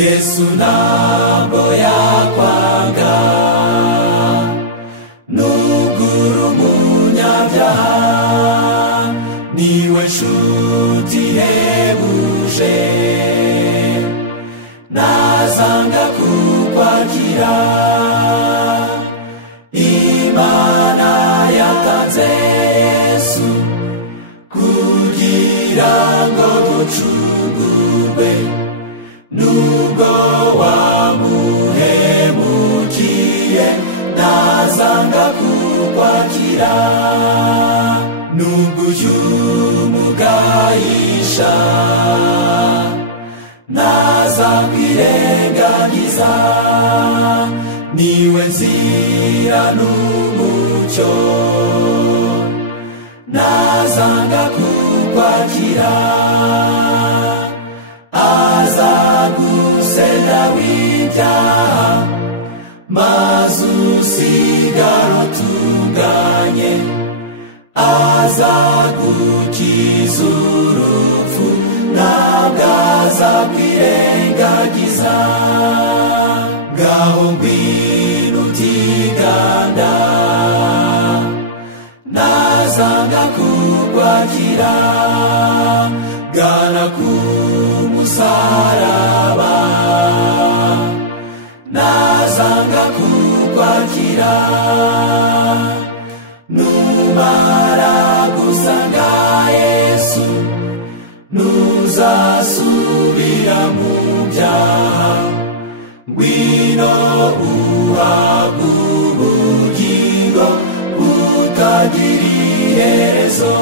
Yesu ntabwo yakwanga nugura umunyabyaha, niwe nshuti ihebuje, ntazanga kukwakira. Imana yatanze Yesu kugira ngo ducungurwe, nubwo wamuhemukiye ntazanga kukwakira. Nubwo umugayisha ntazakwirengagiza, niwe nzira n'umucyo, ntazanga kukwakira. Azagusenda w'ibyaha maze usigara utunganye, azagukiza urupfu ntabwo azakwirengagiza. Ngaho ngwino utiganda, ntazanga kukwakira. Gana ku musaraba, ntazanga kukwakira. Numara gusanga Yesu ntuzasubira mu byaha, ngwino uhabwe ubugingo butagira iherezo.